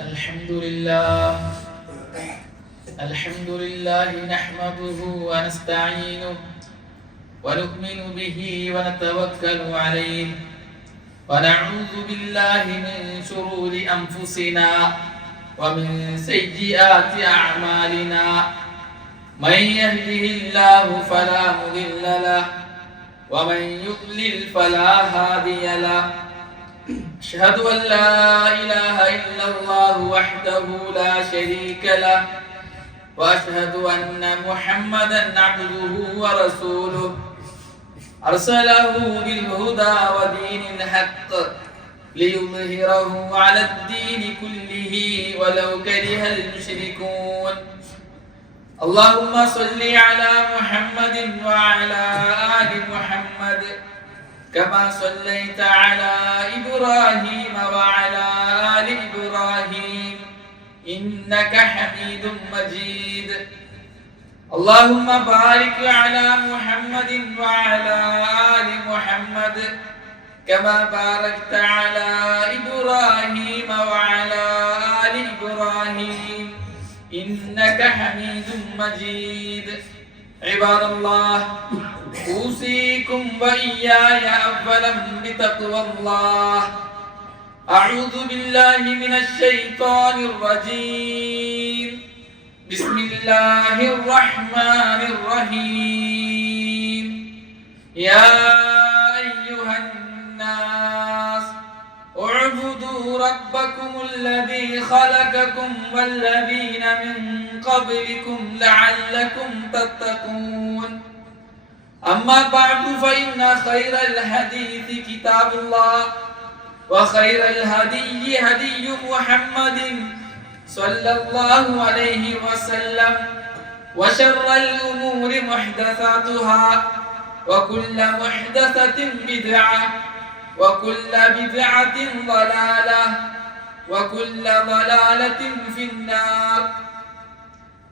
الحمد لله نحمده ونستعينه ونؤمن به ونتوكل عليه ونعوذ بالله من شرور أنفسنا ومن سيئات أعمالنا من يهده الله فلا مضل له ومن يضلل فلا هادي له أشهد أن لا إله إلا الله وحده لا شريك له وأشهد أن محمدا عبده ورسوله أرسله بالهدى ودين الحق ليظهره على الدين كله ولو كره المشركون اللهم صل على محمد وعلى آل محمد كما صليت على إبراهيم وعلى آل إبراهيم إنك حميد مجيد اللهم بارك على محمد وعلى آل محمد كما باركت على إبراهيم وعلى آل إبراهيم إنك حميد مجيد عباد الله أوصيكم وإياي أولا بتقوى الله أعوذ بالله من الشيطان الرجيم بسم الله الرحمن الرحيم يا أيها الناس اعبدوا ربكم الذي خلقكم والذين من قبلكم لعلكم تتقون أما بعد فإن خير الحديث كتاب الله وخير الهدي هدي محمد صلى الله عليه وسلم وشر الأمور محدثاتها وكل محدثة بدعة وكل بدعة ضلالة وكل ضلالة في النار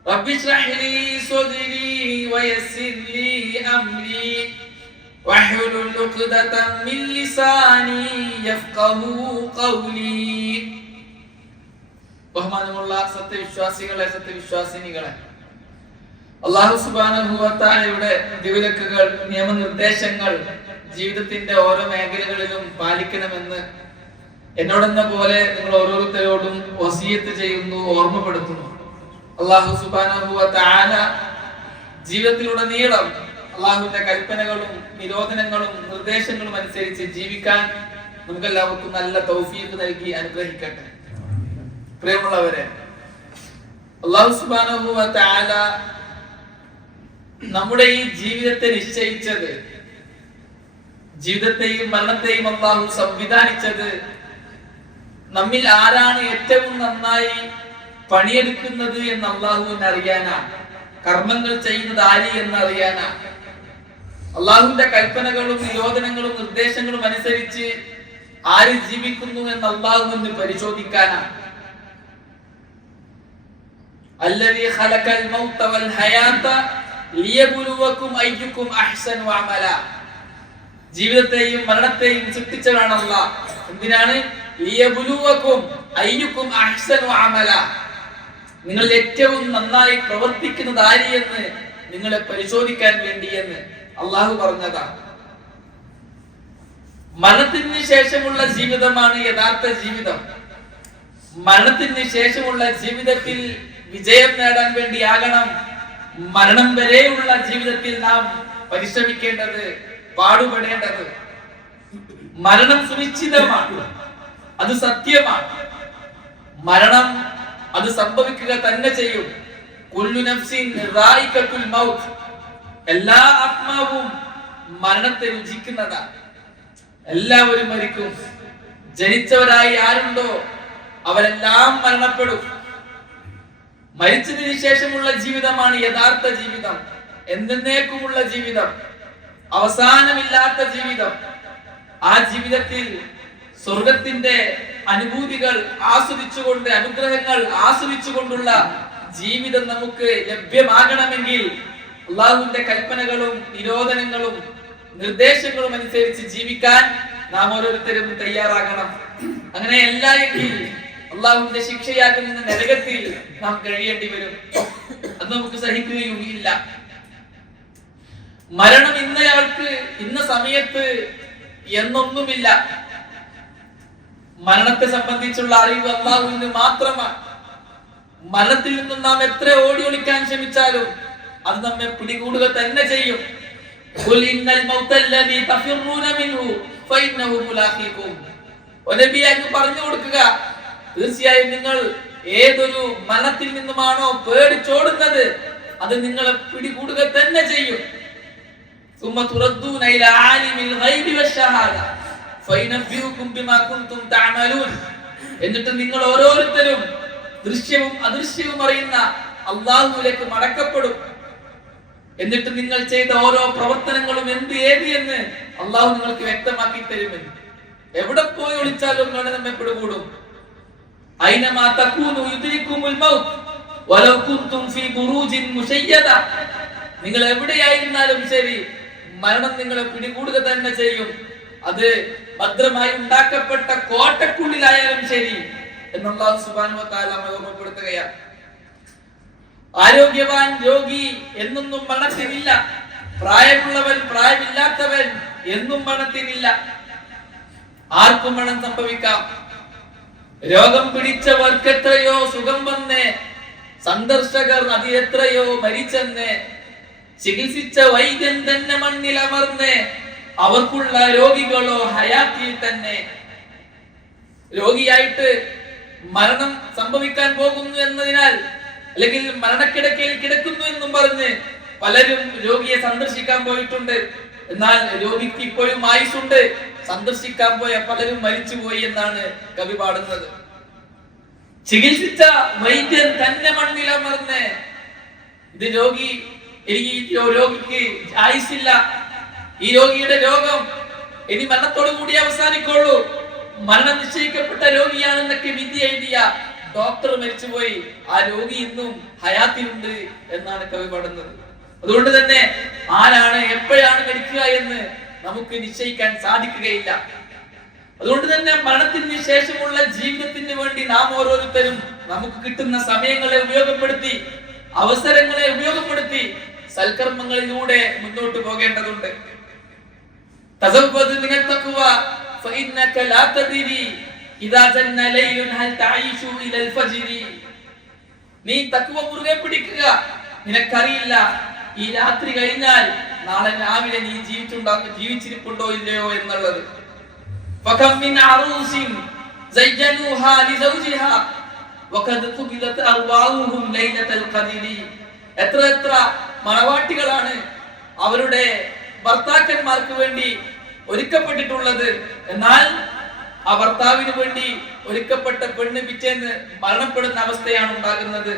رب اشرح لي صدري ويسر لي أمري واحلل عقدة من لساني يفقهوا قولي ബഹുമാനമുള്ള സത്യവിശ്വാസികളെ സത്യവിശ്വാസിനികളെ അല്ലാഹു സുബ്ഹാനഹു വ തആലയുടെ വിധിവിലക്കുകൾ നിയമനിർദ്ദേശങ്ങൾ ജീവിതത്തിന്റെ ഓരോ മേഖലകളിലും പാലിക്കണമെന്ന് എന്നോടെന്ന പോലെ നിങ്ങൾ ഓരോരുത്തരോടും വസിയത്ത് ചെയ്യുന്നു, ഓർമ്മപ്പെടുത്തുന്നു. അല്ലാഹു സുബ്ഹാനഹു വ തആല ജീവിതത്തിലുടനീളം അല്ലാഹുവിന്റെ കൽപ്പനകളും നിരോധനങ്ങളും നിർദ്ദേശങ്ങളും അനുസരിച്ച് ജീവിക്കാൻ നമുക്കെല്ലാവർക്കും നല്ല തൗഫീഖ് നൽകി അനുഗ്രഹിക്കട്ടെ. പ്രിയമുള്ളവരെ, അല്ലാഹു സുബ്ഹാനഹു വ തആല നമ്മുടെ ഈ ജീവിതത്തെ നിശ്ചയിച്ചത്, ജീവിതത്തെയും മരണത്തെയും അല്ലാഹു സംവിധാനിച്ചത് നമ്മിൽ ആരാണ് ഏറ്റവും നന്നായി പണിയെടുക്കുന്നത് എന്ന് അല്ലാഹുവിന് അറിയാനാണ്. കർമ്മങ്ങൾ ചെയ്യുന്നത് ആര് എന്ന് അറിയാനാണ്. അല്ലാഹുവിന്റെ കൽപ്പനകളും നിരോധനങ്ങളും നിർദ്ദേശങ്ങളും അനുസരിച്ച് ആര് ജീവിക്കുന്നു എന്ന് അല്ലാഹുവിന് പരിശോധിക്കാനാണ്. അല്ലദീ ഖലഖൽ മൗത വൽ ഹയാത ലിയബ്ലുവകും അയ്യുകും അഹ്സനു അമല. ജീവിതത്തെയും മരണത്തെയും സൃഷ്ടിച്ചവനാണ് അല്ലാഹ്. എന്തിനാണ്? ലിയബ്ലുവകും അയ്യുകും അഹ്സനു അമല. നിങ്ങൾ ഏറ്റവും നന്നായി പ്രവർത്തിക്കുന്നത് ആര് എന്ന് നിങ്ങളെ പരിശോധിക്കാൻ വേണ്ടി എന്ന് അല്ലാഹു പറഞ്ഞതാണ്. മരണത്തിന് ശേഷമുള്ള ജീവിതമാണ് യഥാർത്ഥ ജീവിതം. മരണത്തിന് ശേഷമുള്ള ജീവിതത്തിൽ വിജയം നേടാൻ വേണ്ടിയാകണം മരണം വരെയുള്ള ജീവിതത്തിൽ നാം പരിശ്രമിക്കേണ്ടത്, പാടുപെടേണ്ടത്. മരണം സുനിശ്ചിതമാണ്, അത് സത്യമാണ്. മരണം അത് സംഭവിക്കുക തന്നെ ചെയ്യും. കുല്ലു നഫ്സിൻ റായിഖത്തുൽ മൗത്ത്. എല്ലാ ആത്മാവും മരണത്തെ രുചിക്കുന്നതാണ്. എല്ലാവരും മരിക്കും. ജനിച്ചവരായി ആരുണ്ടോ അവരെല്ലാം മരണപ്പെടും. മരിച്ചതിന് ശേഷമുള്ള ജീവിതമാണ് യഥാർത്ഥ ജീവിതം, എന്നേക്കുമുള്ള ജീവിതം, അവസാനമില്ലാത്ത ജീവിതം. ആ ജീവിതത്തിൽ സ്വർഗത്തിന്റെ അനുഭൂതികൾ ആസ്വദിച്ചുകൊണ്ട്, അനുഗ്രഹങ്ങൾ ആസ്വദിച്ചുകൊണ്ടുള്ള ജീവിതം നമുക്ക് ലഭ്യമാകണമെങ്കിൽ അല്ലാഹുവിന്റെ കൽപ്പനകളും നിരോധനങ്ങളും നിർദ്ദേശങ്ങളും അനുസരിച്ച് ജീവിക്കാൻ നാം ഓരോരുത്തരും തയ്യാറാകണം. അങ്ങനെയല്ല എങ്കിൽ അള്ളാഹുവിന്റെ ശിക്ഷയാകുന്ന നരകത്തിൽ നാം കഴിയേണ്ടി വരും. അത് നമുക്ക് സഹിക്കുകയും ഇല്ല. മരണം ഇന്നയാൾക്ക് ഇന്ന സമയത്ത് എന്നൊന്നുമില്ല. മരണത്തെ സംബന്ധിച്ചുള്ള അറിവ് അള്ളാഹുവിന് മാത്രമാണ്. മരണത്തിൽ നിന്നും നാം എത്ര ഓടി ഒളിക്കാൻ ശ്രമിച്ചാലും അത് നമ്മെ പിടികൂടുക തന്നെ ചെയ്യും. പറഞ്ഞു കൊടുക്കുക, തീർച്ചയായും നിങ്ങൾ ഏതൊരു മരണത്തിൽ നിന്നുമാണോ പേടിച്ചോടുന്നത് അത് നിങ്ങളെ പിടികൂടുക തന്നെ ചെയ്യും. എന്നിട്ട് നിങ്ങൾ ഓരോരുത്തരും ദൃശ്യവും അദൃശ്യവും അറിയുന്ന അള്ളാഹുവിലേക്ക് മടക്കപ്പെടും. എന്നിട്ട് നിങ്ങൾ ചെയ്ത ഓരോ പ്രവർത്തനങ്ങളും എന്ത് ഏത് എന്ന് അള്ളാഹു നിങ്ങൾക്ക് വ്യക്തമാക്കി തരുമെന്ന്. എവിടെ പോയി ഒളിച്ചാലും നമ്മെ പിടികൂടും. ഐനമാ തകൂനു യുദ്രികുമുൽ മൗത്ത് വലൗ കുൻതും ഫീ ബുറൂജിൻ മുശയ്യദ. നിങ്ങൾ എവിടെയായിരുന്നാലും ശരി മരണം നിങ്ങളെ പിടികൂടുക തന്നെ ചെയ്യും. അത് ഭദ്രമായി ഉണ്ടാക്കപ്പെട്ട കോട്ടക്കുള്ളിലായാലും ശരി എന്ന് അല്ലാഹു സുബ്ഹാനഹു വ തആല ഓർമ്മപ്പെടുത്തുകയാണ്. ആരോഗ്യവാൻ രോഗി എന്നൊന്നും മരണത്തിനില്ല. പ്രായമുള്ളവൻ പ്രായമില്ലാത്തവൻ എന്നും മരണത്തിനില്ല. ആർക്കും മരണം സംഭവിക്കാം. രോഗം പിടിച്ചവർക്ക് എത്രയോ സുഖം വന്നേ, സന്ദർശകർ അതിലെത്രയോ മരിച്ചെന്ന്, ചികിത്സിച്ച വൈദ്യൻ തന്നെ മണ്ണിലമർന്ന്, അവർക്കുള്ള രോഗികളോ ഹയാത്തിൽ തന്നെ. രോഗിയായിട്ട് മരണം സംഭവിക്കാൻ പോകുന്നു എന്നതിനാൽ, അല്ലെങ്കിൽ മരണക്കിടക്കയിൽ കിടക്കുന്നു എന്നും പറഞ്ഞ് പലരും രോഗിയെ സന്ദർശിക്കാൻ പോയിട്ടുണ്ട്. എന്നാൽ രോഗിക്ക് ഇപ്പോഴും ആയുസ്സുണ്ട്. സന്ദർശിക്കാൻ പോയ പലരും മരിച്ചുപോയി എന്നാണ് കവി പാടുന്നത്. ചികിത്സിച്ച വൈദ്യൻ തന്നെ മണ്ണിലമർന്ന്, ഇത് രോഗിക്ക് ആയുസ്സില്ല, ഈ രോഗിയുടെ രോഗം ഇനി മരണത്തോടു കൂടി അവസാനിക്കുള്ളൂ, മരണം നിശ്ചയിക്കപ്പെട്ട രോഗിയാണെന്നൊക്കെ വിധി എഴുതിയ ഡോക്ടർ മരിച്ചുപോയി, ആ രോഗി ഇന്നും ഹയാത്തിലുണ്ട് എന്നാണ് കവി പാടുന്നത്. അതുകൊണ്ട് തന്നെ ആരാണ് എപ്പോഴാണ് മരിക്കുക എന്ന് നമുക്ക് നിശ്ചയിക്കാൻ സാധിക്കുകയില്ല. അതുകൊണ്ട് തന്നെ മരണത്തിന് ശേഷമുള്ള ജീവിതത്തിന് വേണ്ടി നാം ഓരോരുത്തരും നമുക്ക് കിട്ടുന്ന സമയങ്ങളെ ഉപയോഗപ്പെടുത്തി, അവസരങ്ങളെ ഉപയോഗപ്പെടുത്തി സൽക്കർമ്മങ്ങളിലൂടെ മുന്നോട്ട് പോകേണ്ടതുണ്ട്. തസവ്വദ് മിനൽ തഖ്വ ഫഇന്നക ലാ തദ്രി ഇദാ ജന്ന ലൈലുൻ ഹൽ തഈശു ഇലൽ ഫജ്രി. നീ തഖ്വ മുറുകെ പിടിക്കുക. നിനക്കറിയില്ല ഈ രാത്രി കഴിഞ്ഞാൽ നാളെ രാവിലെ നീ ജീവിച്ചിരിപ്പുണ്ടോ ഇല്ലയോ എന്നുള്ളത്. ഫകം മിൻ അറൂസിൻ സയ്യനുഹാ ലിസൗജിഹാ വഖദ് ഖുബിലത് അർവാഹുഹും ലൈലത്തുൽ ഖദ്രി. എത്ര മണവാട്ടികളാണ് അവരുടെ ഭർത്താക്കന്മാർക്ക് വേണ്ടി ഒരുക്കപ്പെട്ടിട്ടുള്ളത്. എന്നാൽ ആ ഭർത്താവിന് വേണ്ടി ഒരുക്കപ്പെട്ട പെണ്ണ് പിറ്റേന്ന് മരണപ്പെടുന്ന അവസ്ഥയാണ് ഉണ്ടാകുന്നത്.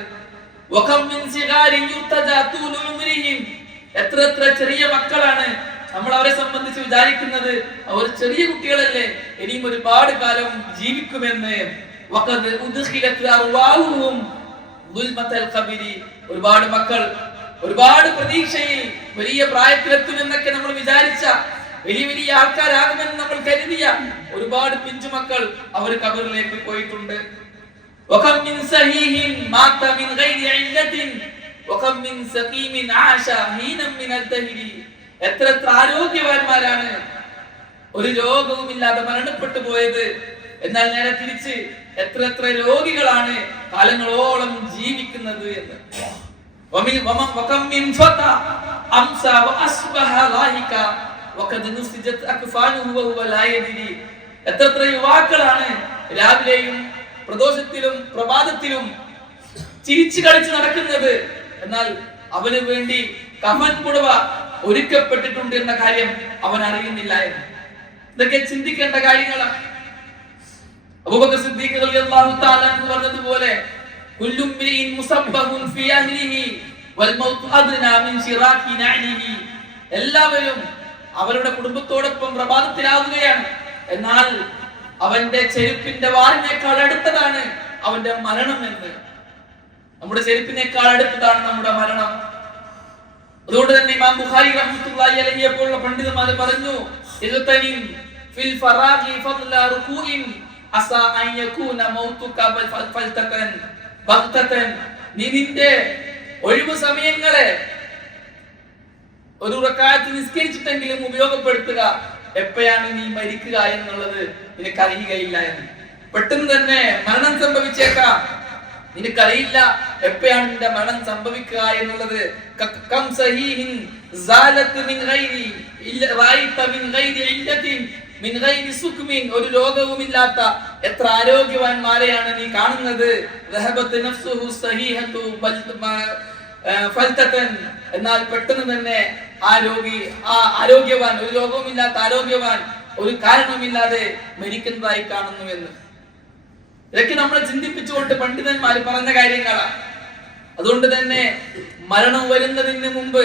എത്ര ചെറിയ മക്കളാണ്. നമ്മൾ അവരെ സംബന്ധിച്ച് വിചാരിക്കുന്നത് അവർ ചെറിയ കുട്ടികളല്ലേ, ഇനിയും ഒരുപാട് കാലം ജീവിക്കുമെന്ന്. ഒരുപാട് മക്കൾ ഒരുപാട് പ്രതീക്ഷയിൽ വലിയ പ്രായത്തിലെത്തുമെന്നൊക്കെ നമ്മൾ വിചാരിച്ച, വലിയ ആൾക്കാരാകുമെന്ന് നമ്മൾ കരുതിയ ഒരുപാട് പിഞ്ചുമക്കൾ അവർ ഖബറിലേക്ക് പോയിട്ടുണ്ട്. وكم من صحيح مات من غير علة وكم من سقيم عاش حينا من الدهر. എത്ര ആരോഗ്യവാന്മാരാണ് ഒരു രോഗവുമില്ലാതെ മരണപ്പെട്ടു പോയത്. എന്നാൽ നേരെ തിരിച്ച് എത്ര രോഗികളാണ് കാലങ്ങളോളം ജീവിക്കുന്നത് എന്ന്. وكم من فتى أمسى وأصبح لاهكا وقد نسجت أكفانه وهو لا يدري. എത്ര യുവാക്കളാണ് രാവിലെയും പ്രദോഷത്തിലും പ്രഭാതത്തിലും ചിരിച്ചു കളിച്ച് നടക്കുന്നത്. എന്നാൽ അവന് വേണ്ടി കഫൻ പുടവ ഒരുക്കപ്പെട്ടിട്ടുണ്ട് എന്ന കാര്യം അവൻ അറിയുന്നില്ല എന്ന്. ഇതൊക്കെ ചിന്തിക്കേണ്ട കാര്യങ്ങളാണ്. അബൂബക്കർ സിദ്ദീഖ് റളിയല്ലാഹു തആല അൻഹു പറഞ്ഞതുപോലെ കുല്ലു മ്രിഇൻ മുസബ്ബഹുൻ ഫീ അഹ്ലിഹി വൽ മൗതു അദ്നാ മിൻ ശിറാഖി നഅലിഹി. എല്ലാവരും അവരുടെ കുടുംബത്തോടൊപ്പം പ്രഭാതത്തിലാവുകയാണ്. എന്നാൽ അവന്റെ ചെരുപ്പിന്റെ വാറിനേക്കാൾ അടുത്തതാണ് അവന്റെ മരണം എന്ന്. നമ്മുടെ ചെരുപ്പിനേക്കാൾ അടുത്തതാണ് നമ്മുടെ മരണം. അതുകൊണ്ട് തന്നെ ഇമാം ബുഖാരി റഹ്മത്തുള്ളാഹി അലൈഹി പോലുള്ള പണ്ഡിതന്മാർ പറഞ്ഞു, ഇൽതനിം ഫിൽ ഫറാഗി ഫദ്ല റുകൂഇൻ അസാ അൻ യകൂന മൗതുക ഫൽതതൻ ബഗ്തതൻ. നീ നിന്റെ ഒഴിവ് സമയങ്ങളെ ഒരു റക്അത്ത് നിസ്കരിച്ചിട്ടെങ്കിലും ഉപയോഗപ്പെടുത്തുക. എപ്പോഴാണ് നീ മരിക്കുക എന്നുള്ളത് നിനക്കറിയുകയില്ല എന്ന്. പെട്ടെന്ന് തന്നെ മരണം സംഭവിച്ചേക്കാം, നിനക്കറിയില്ല എപ്പോഴാണ് നിന്റെ മരണം സംഭവിക്കുക എന്നുള്ളത്. കം സഹീഹിൻ സാലത്ത് മിൻ ഗൈരി റഅയ്ത മിൻ ഗൈരി ഇല്ലത്തിൻ മിൻ ഗൈരി സുഖ്മിൻ. ഒരു രോഗവുമില്ലാത്ത എത്ര ആരോഗ്യവാന്മാരെയാണ് നീ കാണുന്നത്. ദഹബത്ത് നഫ്സുഹു സഹീഹതു ഫൽതതൻ. എന്നാൽ പെട്ടെന്ന് തന്നെ ആ രോഗി, ആ ആരോഗ്യവാൻ, ഒരു രോഗവുമില്ലാത്ത ആരോഗ്യവാൻ ഒരു കാരണവുമില്ലാതെ മരിക്കുന്നതായി കാണുന്നു എന്ന്. ഇതൊക്കെ നമ്മളെ ചിന്തിപ്പിച്ചുകൊണ്ട് പണ്ഡിതന്മാർ പറഞ്ഞ കാര്യങ്ങളാണ്. അതുകൊണ്ട് തന്നെ മരണം വരുന്നതിന് മുമ്പ്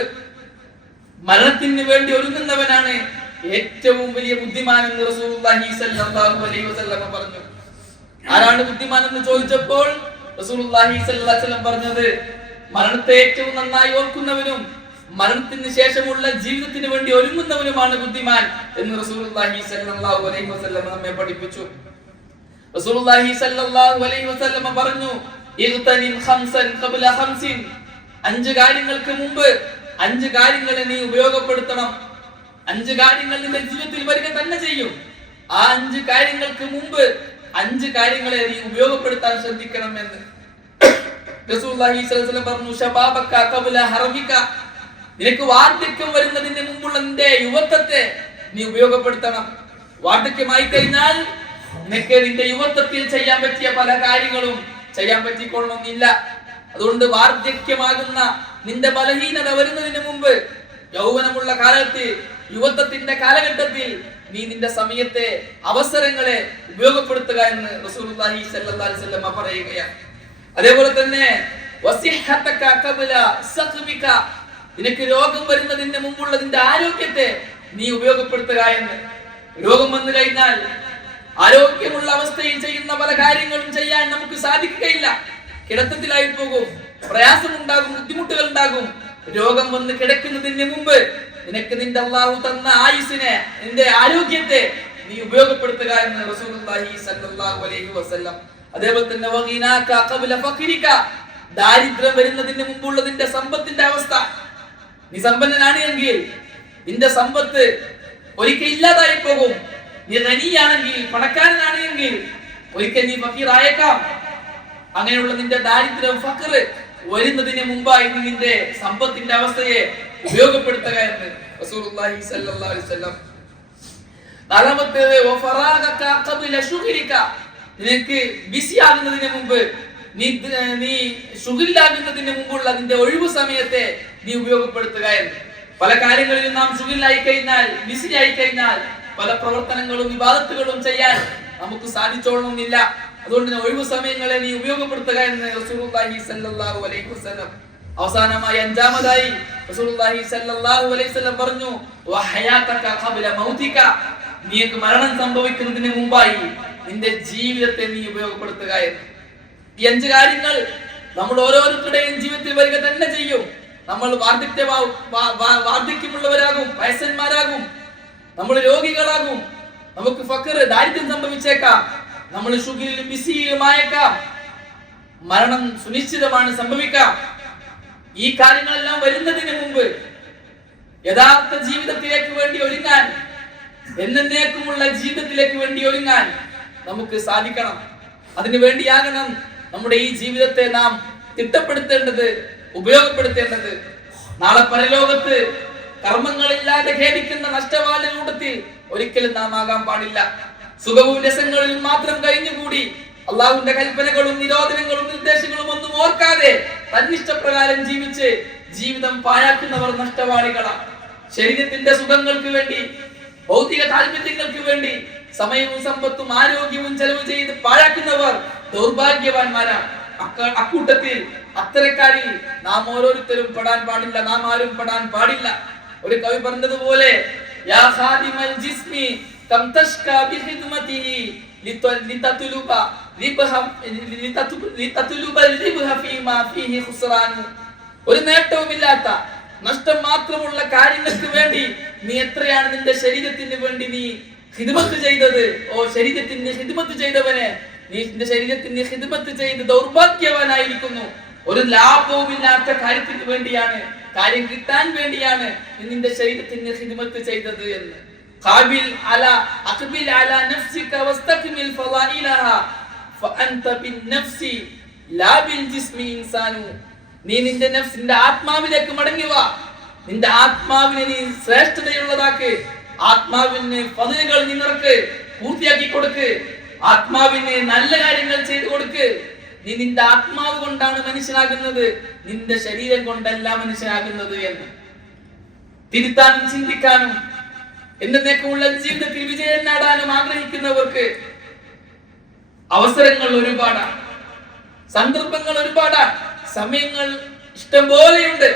മരണത്തിന് വേണ്ടി ഒരുങ്ങുന്നവനാണ് ഏറ്റവും വലിയ ബുദ്ധിമാൻ എന്ന് റസൂലുള്ളാഹി സ്വല്ലല്ലാഹു അലൈഹി വസല്ലം പറഞ്ഞു. ആരാണ് ബുദ്ധിമാൻ എന്ന് ചോദിച്ചപ്പോൾ റസൂലുള്ളാഹി സ്വല്ലല്ലാഹു അലൈഹി വസല്ലം പറഞ്ഞത്, മരണത്തെ ഏറ്റവും നന്നായി ഓർക്കുന്നവനും മരണത്തിന് ശേഷമുള്ള ജീവിതത്തിന് വേണ്ടി ഒരുങ്ങുന്നവനുമാണ് ബുദ്ധിമാൻ എന്ന് റസൂലുള്ളാഹി സ്വല്ലല്ലാഹു അലൈഹി വസല്ലം നമ്മെ പഠിപ്പിച്ചു. റസൂലുള്ളാഹി സ്വല്ലല്ലാഹു അലൈഹി വസല്ലം പറഞ്ഞു, ഇഗ്തനിം ഖംസൻ ഖബ്ല ഖംസിൻ. 5 കാര്യങ്ങൾക്ക് മുമ്പ് 5 കാര്യങ്ങളെ നീ ഉപയോഗപ്പെടുത്തണം. 5 കാര്യങ്ങൾ നിന്റെ ജീവിതത്തിൽ വരിക തന്നെ ചെയ്യും. ആ 5 കാര്യങ്ങൾക്ക് മുമ്പ് 5 കാര്യങ്ങളെ നീ ഉപയോഗപ്പെടുത്താൻ ശ്രദ്ധിക്കണം എന്ന് റസൂലുള്ളാഹി സ്വല്ലല്ലാഹു അലൈഹി വസല്ലം പറഞ്ഞു. ശബാബക ഖബ്ല ഹറമിക. നിനക്ക് വാർദ്ധക്യം വരുന്നതിന് മുമ്പുള്ള നിന്റെ യുവത്വത്തെ നീ ഉപയോഗപ്പെടുത്തണം. വാർദ്ധക്യമായി കഴിഞ്ഞാൽ നിനക്ക് നിന്റെ യുവത്വത്തിൽ ചെയ്യാൻ പറ്റിയ പല കാര്യങ്ങളും ചെയ്യാൻ പറ്റിക്കൊള്ളണമെന്നില്ല. അതുകൊണ്ട് വാർദ്ധക്യമാകുന്ന നിന്റെ ബലഹീനത വരുന്നതിന് മുമ്പ് യൗവനമുള്ള കാലത്ത്, യുവത്വത്തിന്റെ കാലഘട്ടത്തിൽ നീ നിന്റെ സമയത്തെ, അവസരങ്ങളെ ഉപയോഗപ്പെടുത്തുക എന്ന് റസൂലുള്ളാഹി സ്വല്ലല്ലാഹു അലൈഹി വസല്ലം പറയുകയാണ്. അതേപോലെ തന്നെ വസിഹതക ഖബ്ല സഖ്മിക. നിനക്ക് രോഗം വരുന്നതിന് മുമ്പുള്ള നിന്റെ ആരോഗ്യത്തെ നീ ഉപയോഗപ്പെടുത്തുക എന്ന്. രോഗം വന്നു കഴിഞ്ഞാൽ ആരോഗ്യമുള്ള അവസ്ഥയിൽ ചെയ്യുന്ന പല കാര്യങ്ങളും ചെയ്യാൻ നമുക്ക് സാധിക്കുകയില്ല. കിടത്തത്തിലായി പോകും, പ്രയാസമുണ്ടാകും, ബുദ്ധിമുട്ടുകൾ ഉണ്ടാകും. രോഗം വന്ന് കിടക്കുന്നതിന് മുമ്പ് നിനക്ക് നിന്റെ അല്ലാഹു തന്ന ആയുസ്സിനെ, നിന്റെ ആരോഗ്യത്തെ നീ ഉപയോഗപ്പെടുത്തുക എന്ന് റസൂലുള്ളാഹി സ്വല്ലല്ലാഹു അലൈഹി വസല്ലം. അതേപോലെ തന്നെ വഗിനാക ഖബ്ല ഫഖരിക. ദാരിദ്ര്യം വരുന്നതിന് മുമ്പുള്ള നിന്റെ സമ്പത്തിന്റെ അവസ്ഥ. നീ സമ്പന്നനാണ് എങ്കിൽ നിന്റെ സമ്പത്ത് ഒരിക്കൽ ഇല്ലാതായി പോകും. നീ ധനിയാണെങ്കിൽ, പണക്കാരനാണ് എങ്കിൽ ഒരിക്കൽ നീ ഫഖീറായേക്കാം. അങ്ങനെയുള്ള നിന്റെ ദാരിദ്ര്യം, ഫഖർ വരുന്നതിന് മുമ്പായി നീ നിന്റെ സമ്പത്തിന്റെ അവസ്ഥയെ ഉപയോഗപ്പെടുത്തുക എന്ന് റസൂലുള്ളാഹി സ്വല്ലല്ലാഹു അലൈഹി വസല്ലം. നാലാമത്തേത് വഫറാഗക ഖബ്ല ശുഗ്ലിക. നിനക്ക് ബിസി ആകുന്നതിന് മുമ്പ്, നീ ശുഗിലാകുന്നതിന് മുമ്പുള്ള നിന്റെ ഒഴിവു സമയത്തെ നീ ഉപയോഗപ്പെടുത്തുക എന്ന്. പല കാര്യങ്ങളിലും നാം ശുഗിലായി കഴിഞ്ഞാൽ, ബിസി ആയി കഴിഞ്ഞാൽ പല പ്രവർത്തനങ്ങളും ഇബാദത്തുകളും ചെയ്യാൻ നമുക്ക് സാധിച്ചോളണമെന്നില്ല. അതുകൊണ്ട് ഒഴിവു സമയങ്ങളെ നീ ഉപയോഗപ്പെടുത്തുക എന്ന് റസൂലുള്ളാഹി സ്വല്ലല്ലാഹു അലൈഹി വസല്ലം. അവസാനമായി 5-മതായി റസൂലുള്ളാഹി സ്വല്ലല്ലാഹു അലൈഹി വസല്ലം പറഞ്ഞു, വഹയാതക ഖബ്ല മൗതിക. നീക്ക് മരണം സംഭവിക്കുന്നതിന് മുമ്പായി നിന്റെ ജീവിതത്തെ നീ ഉപയോഗപ്പെടുത്തുക എന്ന്. ഈ 5 കാര്യങ്ങൾ നമ്മൾ ഓരോരുത്തരുടെയും ജീവിതത്തിൽ വരിക തന്നെ ചെയ്യും. നമ്മൾ വാർദ്ധക്യമുള്ളവരാകും, വയസ്സന്മാരാകും, നമ്മൾ രോഗികളാകും, നമുക്ക് ഫഖർ, ദാരിദ്ര്യം സംഭവിച്ചേക്കാം, നമ്മൾ ശുഗിലും ബിസിയുമായേക്കാം, മരണം സുനിശ്ചിതമാണ്, സംഭവിക്കാം. ഈ കാര്യങ്ങളെല്ലാം വരുന്നതിന് മുമ്പ് യഥാർത്ഥ ജീവിതത്തിലേക്ക് വേണ്ടി ഒരുങ്ങാൻ, എന്നേക്കുമുള്ള ജീവിതത്തിലേക്ക് വേണ്ടി ഒരുങ്ങാൻ നമുക്ക് സാധിക്കണം. അതിനു വേണ്ടിയാകണം നമ്മുടെ ഈ ജീവിതത്തെ നാം തിട്ടപ്പെടുത്തേണ്ടത്, ഉപയോഗപ്പെടുത്തേണ്ടത്. നാളെ പരലോകത്ത് കർമ്മങ്ങളില്ലാതെ ഖേദിക്കുന്ന നഷ്ടവാളികളുടെ കൂട്ടത്തിൽ ഒരിക്കലും നാം ആകാൻ പാടില്ല. സുഖവും രസങ്ങളിലും മാത്രം കഴിഞ്ഞുകൂടി അള്ളാഹുവിന്റെ കൽപ്പനകളും നിരോധനങ്ങളും നിർദ്ദേശങ്ങളും ഒന്നും ഓർക്കാതെ തന്നിഷ്ടപ്രകാരം ജീവിച്ച് ജീവിതം പാഴാക്കുന്നവർ നഷ്ടവാളികളാണ്. ശരീരത്തിന്റെ സുഖങ്ങൾക്ക് വേണ്ടി, ഭൗതിക താല്പര്യങ്ങൾക്ക് വേണ്ടി സമയവും സമ്പത്തും ആരോഗ്യവും ചെലവ് ചെയ്ത് പാഴാക്കുന്നവർ ദൗർഭാഗ്യവാന്മാരാണ്. അക്കൂട്ടത്തിൽ, അത്തരക്കാരിൽ നാം ഓരോരുത്തരും പെടാൻ പാടില്ല, നാം ആരും പെടാൻ പാടില്ല. ഒരു കവി പറഞ്ഞതുപോലെ, യാ ഖാദിമൽ ജിസ്മി കം തഷ്കാ ബിഖിദ്മതിഹി ലിതതുലുബ റിബ്ഹ ഫീമാ ഫീഹി ഖുസ്റാൻ. ഒരു നേട്ടവുമില്ലാത്ത, നഷ്ടം മാത്രമുള്ള കാര്യങ്ങൾക്ക് വേണ്ടി നീ എത്രയാണ് നിന്റെ ശരീരത്തിന് വേണ്ടി നീ ഖിദ്മത്ത് ചെയ്തത്, ഓ ശരീരത്തിന്റെ ഖിദ്മത്ത് ചെയ്തവനെ, നീ നിന്റെ ശരീരത്തിന്റെ ഖിദ്മത്ത് ചെയ്ത് ദൗർഭാഗ്യവാനായിരിക്കുന്നു. ഒരു ലാഭവുമില്ലാത്ത കാര്യത്തിന് വേണ്ടിയാണ്, കാര്യം കിട്ടാൻ വേണ്ടിയാണ് നിന്റെ ശരീരത്തിന്റെ ഖിദ്മത്ത് ചെയ്തത് എന്ന്. ഖാബിൽ അലാ അഖ്ബിൽ അലാ നഫ്സിക വസ്തക്മിൽ ഫളായിലഹാ ഫഅൻത ബിന്നഫ്സി ലാ ബിൽ ജിസ്മി ഇൻസാനു. നീ നിന്റെ നഫ്സിന്റെ ആത്മാവിലേക്ക് മടങ്ങി വാ. നിന്റെ ആത്മാവിനെ നീ ശ്രേഷ്ഠതയുള്ളതാക്ക്. ആത്മാവിന് ഫളിലുകൾ നീ നിറക്ക്, പൂർത്തിയാക്കി കൊടുക്ക്. ആത്മാവിന് നല്ല കാര്യങ്ങൾ ചെയ്തു കൊടുക്ക്. നീ നിന്റെ ആത്മാവ് കൊണ്ടാണ് മനുഷ്യനാകുന്നത്, നിന്റെ ശരീരം കൊണ്ടല്ല മനുഷ്യനാകുന്നത് എന്ന്. തിരുത്താനും ചിന്തിക്കാനും എന്നേക്കുമുള്ള ജീവിതത്തിൽ വിജയം നേടാനും ആഗ്രഹിക്കുന്നവർക്ക് അവസരങ്ങൾ ഒരുപാടാണ്, സന്ദർഭങ്ങൾ ഒരുപാടാണ്, സമയങ്ങൾ ഇഷ്ടം പോലെയുണ്ട്.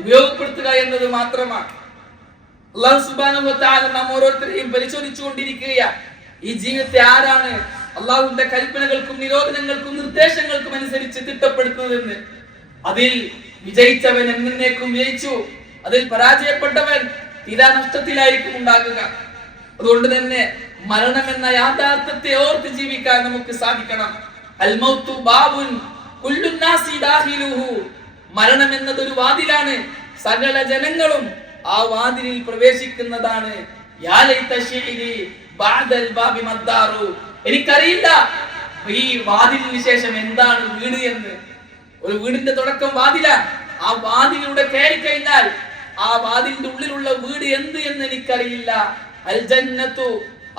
ഉപയോഗപ്പെടുത്തുക എന്നത് മാത്രമാണ്. അല്ലാഹു സുബ്ഹാനഹു വ തആല നാം ഓരോരുത്തരെയും പരിശോധിച്ചുകൊണ്ടിരിക്കുകയാണ്. ഈ ജീവിതത്തെ ആരാണ് അള്ളാഹുവിന്റെ കൽപ്പനകൾക്കും നിരോധനങ്ങൾക്കും നിർദ്ദേശങ്ങൾക്കും അനുസരിച്ച് തിട്ടപ്പെടുത്തുന്നതെന്ന്. അതിൽ വിജയിച്ചവൻ എന്നേക്കും വിജയിച്ചു, അതിൽ പരാജയപ്പെട്ടവൻ തീരാ നഷ്ടത്തിലായിരിക്കും ഉണ്ടാകുക. അതുകൊണ്ട് തന്നെ മരണം എന്ന യാഥാർത്ഥ്യത്തെ ഓർത്ത് ജീവിക്കാൻ നമുക്ക് സാധിക്കണം. അൽ മൗതു ബാബുൻ കുല്ലു നാസി ദാഖിലുഹു. മരണം എന്നതൊരു വാതിലാണ്, സകല ജനങ്ങളും ആ വാതിലിൽ പ്രവേശിക്കുന്നതാണ്. യാ ലൈത ശിഇരി ബഅദൽ ബാബി മദ്ദാറു. എനിക്കറിയില്ല ഈ വാതിലിന് ശേഷം എന്താണ് വീട് എന്ന്. ഒരു വീടിന്റെ തുടക്കം വാതിലാണ്. ആ വാതിലൂടെ കയറി കഴിഞ്ഞാൽ ആ വാതിലിന്റെ ഉള്ളിലുള്ള വീട് എന്ത് എന്ന് എനിക്കറിയില്ല. അൽ ജന്നത്തു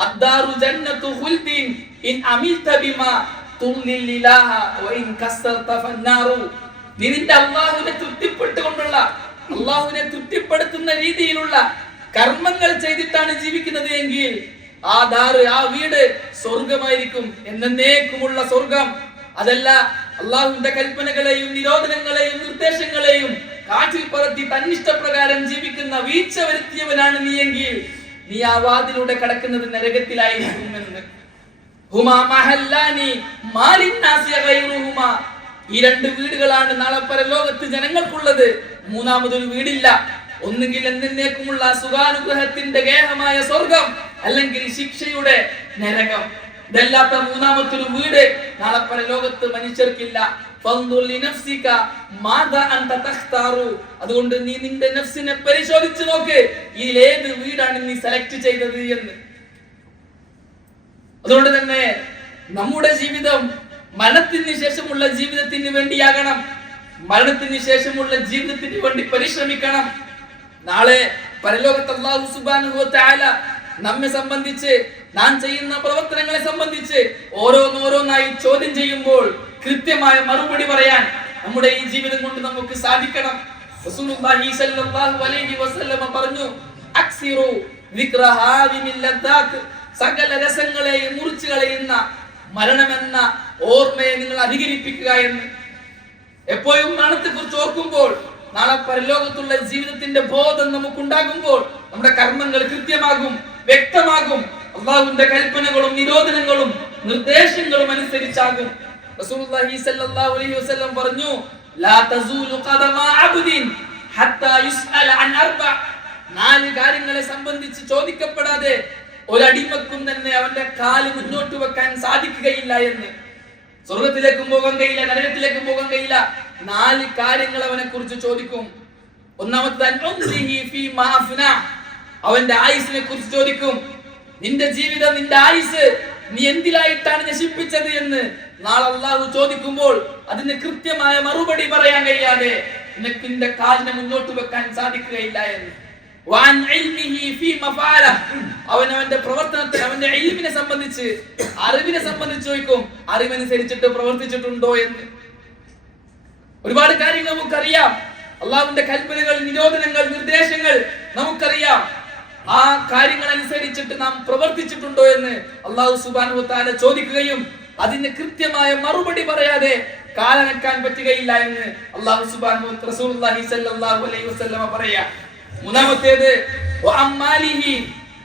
അദ്ദാറു ജന്നത്തു ഖുൽദിൻ ഇൻ അമിൽത ബിമാ തുല്ലിൽ ഇലാഹ വ ഇൻ കസ്സർത ഫന്നാറു. നീ നിന്റെ അല്ലാഹുവിനെ തൃപ്തിപ്പെട്ടുകൊണ്ടുള്ള, അല്ലാഹുവിനെ തൃപ്തിപ്പെടുത്തുന്ന രീതിയിലുള്ള കർമ്മങ്ങൾ ചെയ്തിട്ടാണ് ജീവിക്കുന്നത് എങ്കിൽ ആ ദാറ്, ആ വീട് സ്വർഗമായിരിക്കും, എന്നേക്കുമുള്ള സ്വർഗം. അതല്ല അള്ളാഹുവിന്റെ കൽപ്പനകളെയും നിരോധനങ്ങളെയും നിർദ്ദേശങ്ങളെയും കാറ്റിൽ പറത്തി തന്നിഷ്ടപ്രകാരം ജീവിക്കുന്ന വീഴ്ച വരുത്തിയവനാണ് നീ എങ്കിൽ നീ ആ വാതിലൂടെ കടക്കുന്നത് നരകത്തിലായിരിക്കും എന്ന്. ഹുമാ മഹല്ലാനി മാലിന്നാസി ഗൈറുഹുമാ. ഈ രണ്ട് വീടുകളാണ് നാളെ പരലോകത്ത് ജനങ്ങൾക്കുള്ളത്. മൂന്നാമതൊരു വീടില്ല. ഒന്നുകിൽ എന്നേക്കുമുള്ള സുഖാനുഗ്രഹത്തിന്റെ ഗേഹമായ സ്വർഗം, അല്ലെങ്കിൽ ശിക്ഷയുടെ നരകം. ഇതല്ലാത്ത മൂന്നാമത്തൊരു വീട് നാളെ പരലോകത്ത് മനുഷ്യർക്കില്ല. അതുകൊണ്ട് നീ നിന്റെ നഫ്സിനെ പരിശോധിച്ചു നോക്ക്, ഇതിലേത് വീടാണ് നീ സെലക്ട് ചെയ്തത് എന്ന്. അതുകൊണ്ട് തന്നെ നമ്മുടെ ജീവിതം മരണത്തിന് ശേഷമുള്ള ജീവിതത്തിന് വേണ്ടിയാകണം. മരണത്തിന് ശേഷമുള്ള ജീവിതത്തിന് വേണ്ടി പരിശ്രമിക്കണം. നാളെ പരലോകത്ത് അല്ലാഹു സുബ്ഹാനഹു വ തആല നമ്മെ സംബന്ധിച്ച്, നാം ചെയ്യുന്ന പ്രവർത്തനങ്ങളെ സംബന്ധിച്ച് ഓരോന്നോരോന്നായി ചോദ്യം ചെയ്യുമ്പോൾ കൃത്യമായ മറുപടി പറയാൻ നമ്മുടെ ഈ ജീവിതം കൊണ്ട് നമുക്ക് സാധിക്കണം. റസൂലുള്ളാഹി സ്വല്ലല്ലാഹു അലൈഹി വസല്ലം പറഞ്ഞു, അക്സിറു വിക്ര ഹാദിമിൽ ലദ്ദാത്ത്. സകല രസങ്ങളെയും മുറിച്ചു കളയുന്ന മരണമെന്ന ഓർമ്മയെ നിങ്ങൾ അധികരിപ്പിക്കുക എന്ന്. എപ്പോഴും മരണത്തെക്കുറിച്ച് ഓർക്കുമ്പോൾ, നാളെ പരലോകത്തുള്ള ജീവിതത്തിന്റെ ബോധം നമുക്കുണ്ടാകുമ്പോൾ നമ്മുടെ കർമ്മങ്ങൾ കൃത്യമാകും, വ്യക്തമാകും. അല്ലാഹുവിന്റെ കൽപ്പനകളും നിരോധനങ്ങളും നിർദ്ദേശങ്ങളും അനുസരിച്ചാകും. റസൂലുള്ളാഹി സ്വല്ലല്ലാഹു അലൈഹി വസല്ലം പറഞ്ഞു, ലാ തസൂലു ഖദമ അബ്ദിൻ ഹത്താ യുസ്അല അൻ അർബ. നാല് കാര്യങ്ങളെ സംബന്ധിച്ച് ചോദിക്കപ്പെടാതെ ഒരടിമക്കും തന്നെ അവന്റെ കാല് മുന്നോട്ട് വെക്കാൻ സാധിക്കുകയില്ല എന്ന്. സ്വർഗത്തിലേക്കും പോകാൻ കഴിയില്ല, നരകത്തിലേക്കും പോകാൻ കഴിയില്ല. നാല് കാര്യങ്ങൾ അവനെ കുറിച്ച് ചോദിക്കും. ഒന്നാമത്തെ അവന്റെ ആയുസിനെ കുറിച്ച് ചോദിക്കും. നിന്റെ ജീവിതം, നിന്റെ ആയുസ് നീ എന്തിലായിട്ടാണ് നശിപ്പിച്ചത് എന്ന് നാളെ അല്ലാഹു ചോദിക്കുമ്പോൾ അതിന് കൃത്യമായ മറുപടി പറയാൻ കഴിയാതെ നിനക്ക് നിന്റെ കാലിനെ മുന്നോട്ട് വെക്കാൻ സാധിക്കുകയില്ല എന്ന്. അവനവന്റെ പ്രവർത്തനത്തെ, അവന്റെ ഇൽമിനെ സംബന്ധിച്ച്, അറിവിനെ സംബന്ധിച്ച് ചോദിക്കും. അറിവനുസരിച്ചിട്ട് പ്രവർത്തിച്ചിട്ടുണ്ടോ എന്ന്. ഒരുപാട് കാര്യങ്ങൾ നമുക്കറിയാം. അള്ളാഹുവിന്റെ കൽപ്പനകൾ, നിരോധനങ്ങൾ, നിർദ്ദേശങ്ങൾ നമുക്കറിയാം. ആ കാര്യങ്ങൾ അനുസരിച്ചിട്ട് നാം പ്രവർത്തിച്ചിട്ടുണ്ടോ എന്ന് അല്ലാഹു സുബ്ഹാനഹു വ തആല ചോദിക്കുകയും അതിന് കൃത്യമായ മറുപടി പറയാതെ കാലനക്കാൻ പറ്റുകയില്ല എന്ന് അല്ലാഹു സുബ്ഹാനഹു വ തആല റസൂലുള്ളാഹി സ്വല്ലല്ലാഹു അലൈഹി വസല്ലം പറയാ. മൂന്നാമത്തേത് വഅമ്മാലിഹി,